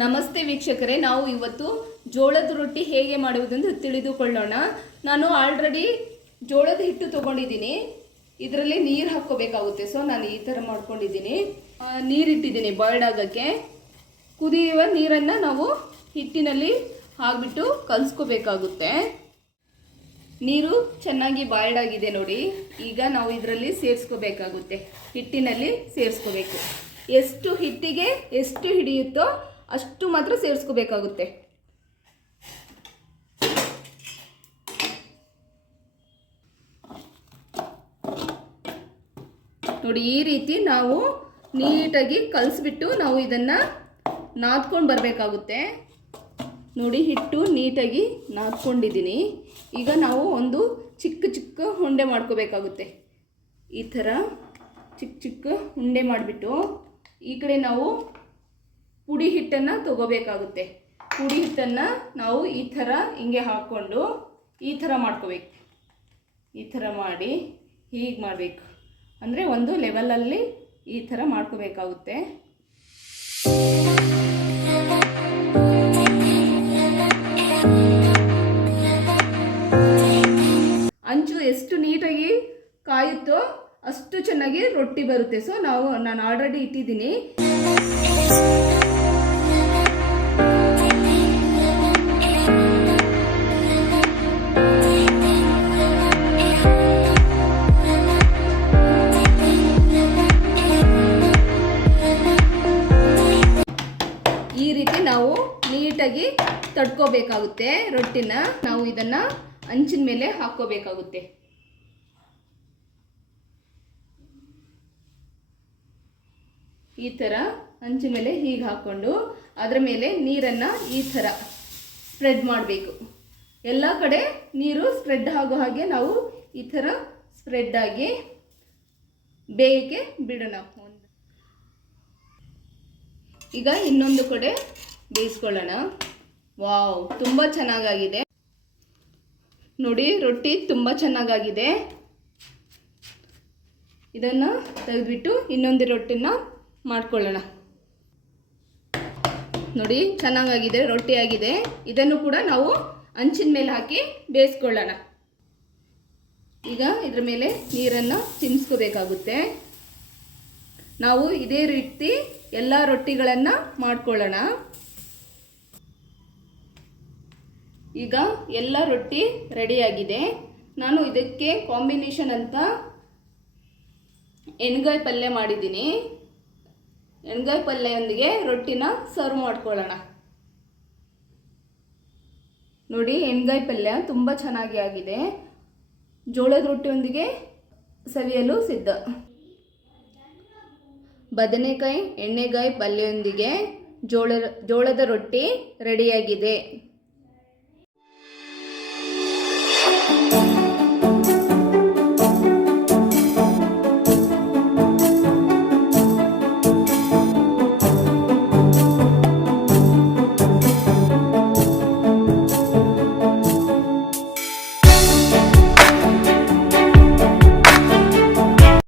ನಮಸ್ತೆ ವೀಕ್ಷಕರೇ, ನಾವು ಇವತ್ತು ಜೋಳದ ರೊಟ್ಟಿ ಹೇಗೆ ಮಾಡುವುದೆಂದು ತಿಳಿದುಕೊಳ್ಳೋಣ. ನಾನು ಆಲ್ರೆಡಿ ಜೋಳದ ಹಿಟ್ಟು ತಗೊಂಡಿದ್ದೀನಿ. ಇದರಲ್ಲಿ ನೀರು ಹಾಕ್ಕೋಬೇಕಾಗುತ್ತೆ. ಸೊ ನಾನು ಈ ಥರ ಮಾಡ್ಕೊಂಡಿದ್ದೀನಿ. ನೀರಿಟ್ಟಿದ್ದೀನಿ ಬಾಯ್ಲ್ಡ್ ಆಗೋಕ್ಕೆ. ಕುದಿಯುವ ನೀರನ್ನು ನಾವು ಹಿಟ್ಟಿನಲ್ಲಿ ಹಾಕ್ಬಿಟ್ಟು ಕಲಿಸ್ಕೋಬೇಕಾಗುತ್ತೆ. ನೀರು ಚೆನ್ನಾಗಿ ಬಾಯ್ಲ್ಡ್ ಆಗಿದೆ ನೋಡಿ. ಈಗ ನಾವು ಇದರಲ್ಲಿ ಸೇರಿಸ್ಕೋಬೇಕಾಗುತ್ತೆ. ಹಿಟ್ಟಿನಲ್ಲಿ ಸೇರಿಸ್ಕೋಬೇಕು. ಎಷ್ಟು ಹಿಟ್ಟಿಗೆ ಎಷ್ಟು ಹಿಡಿಯುತ್ತೋ ಅಷ್ಟು ಮಾತ್ರ ಸೇರಿಸ್ಕೋಬೇಕಾಗುತ್ತೆ. ನೋಡಿ, ಈ ರೀತಿ ನಾವು ನೀಟಾಗಿ ಕಲಿಸ್ಬಿಟ್ಟು ನಾವು ಇದನ್ನು ನಾದ್ಕೊಂಡು ಬರಬೇಕಾಗುತ್ತೆ. ನೋಡಿ, ಹಿಟ್ಟು ನೀಟಾಗಿ ನಾದ್ಕೊಂಡಿದ್ದೀನಿ. ಈಗ ನಾವು ಒಂದು ಚಿಕ್ಕ ಚಿಕ್ಕ ಉಂಡೆ ಮಾಡ್ಕೋಬೇಕಾಗುತ್ತೆ. ಈ ಥರ ಚಿಕ್ಕ ಚಿಕ್ಕ ಉಂಡೆ ಮಾಡಿಬಿಟ್ಟು ಈ ಕಡೆ ನಾವು ಪುಡಿ ಹಿಟ್ಟನ್ನು ತಗೋಬೇಕಾಗುತ್ತೆ. ಪುಡಿ ಹಿಟ್ಟನ್ನು ನಾವು ಈ ಥರ ಹಿಂಗೆ ಹಾಕ್ಕೊಂಡು ಈ ಥರ ಮಾಡ್ಕೋಬೇಕು. ಈ ಥರ ಮಾಡಿ ಹೀಗೆ ಮಾಡಬೇಕು. ಅಂದರೆ ಒಂದು ಲೆವೆಲಲ್ಲಿ ಈ ಥರ ಮಾಡ್ಕೋಬೇಕಾಗುತ್ತೆ. ಅಂಚು ಎಷ್ಟು ನೀಟಾಗಿ ಕಾಯುತ್ತೋ ಅಷ್ಟು ಚೆನ್ನಾಗಿ ರೊಟ್ಟಿ ಬರುತ್ತೆ. ಸೊ ನಾನು ಆಲ್ರೆಡಿ ಇಟ್ಟಿದ್ದೀನಿ. ಈ ರೀತಿ ನಾವು ನೀಟಾಗಿ ತಡ್ಕೋಬೇಕಾಗುತ್ತೆ ರೊಟ್ಟಿನ. ನಾವು ಇದನ್ನು ಅಂಚಿನ ಮೇಲೆ ಹಾಕ್ಕೋಬೇಕಾಗುತ್ತೆ. ಈ ಥರ ಅಂಚಿನ ಮೇಲೆ ಹೀಗೆ ಹಾಕ್ಕೊಂಡು ಅದರ ಮೇಲೆ ನೀರನ್ನು ಈ ಥರ ಸ್ಪ್ರೆಡ್ ಮಾಡಬೇಕು. ಎಲ್ಲ ಕಡೆ ನೀರು ಸ್ಪ್ರೆಡ್ ಆಗೋ ಹಾಗೆ ನಾವು ಈ ಥರ ಸ್ಪ್ರೆಡ್ ಆಗಿ ಬೇಯಕ್ಕೆ ಬಿಡೋಣ. ಈಗ ಇನ್ನೊಂದು ಕಡೆ ಬೇಯಿಸ್ಕೊಳ್ಳೋಣ. ವಾವ್, ತುಂಬ ಚೆನ್ನಾಗಾಗಿದೆ ನೋಡಿ. ರೊಟ್ಟಿ ತುಂಬ ಚೆನ್ನಾಗಾಗಿದೆ. ಇದನ್ನು ತೆಗೆದುಬಿಟ್ಟು ಇನ್ನೊಂದು ರೊಟ್ಟಿನ ಮಾಡ್ಕೊಳ್ಳೋಣ. ನೋಡಿ, ಚೆನ್ನಾಗಾಗಿದೆ, ರೊಟ್ಟಿ ಆಗಿದೆ. ಇದನ್ನು ಕೂಡ ನಾವು ಅಂಚಿನ ಮೇಲೆ ಹಾಕಿ ಬೇಯಿಸ್ಕೊಳ್ಳೋಣ. ಈಗ ಇದರ ಮೇಲೆ ನೀರನ್ನು ಚಿಮ್ಸ್ಕೋಬೇಕಾಗುತ್ತೆ. ನಾವು ಇದೇ ರೀತಿ ಎಲ್ಲ ರೊಟ್ಟಿಗಳನ್ನು ಮಾಡ್ಕೊಳ್ಳೋಣ. ಈಗ ಎಲ್ಲ ರೊಟ್ಟಿ ರೆಡಿಯಾಗಿದೆ. ನಾನು ಇದಕ್ಕೆ ಕಾಂಬಿನೇಷನ್ ಅಂತ ಎಣ್ಗಾಯಿ ಪಲ್ಯ ಮಾಡಿದ್ದೀನಿ. ಎಣ್ಗಾಯಿ ಪಲ್ಯದೊಂದಿಗೆ ರೊಟ್ಟಿನ ಸರ್ವ್ ಮಾಡ್ಕೊಳ್ಳೋಣ. ನೋಡಿ, ಎಣ್ಗಾಯಿ ಪಲ್ಯ ತುಂಬ ಚೆನ್ನಾಗಿ ಆಗಿದೆ. ಜೋಳದ ರೊಟ್ಟಿಯೊಂದಿಗೆ ಸವಿಯಲು ಸಿದ್ಧ. ಬದನೆಕಾಯಿ ಎಣ್ಣೆಗಾಯಿ ಪಲ್ಯದೊಂದಿಗೆ ಜೋಳದ ರೊಟ್ಟಿ ರೆಡಿಯಾಗಿದೆ.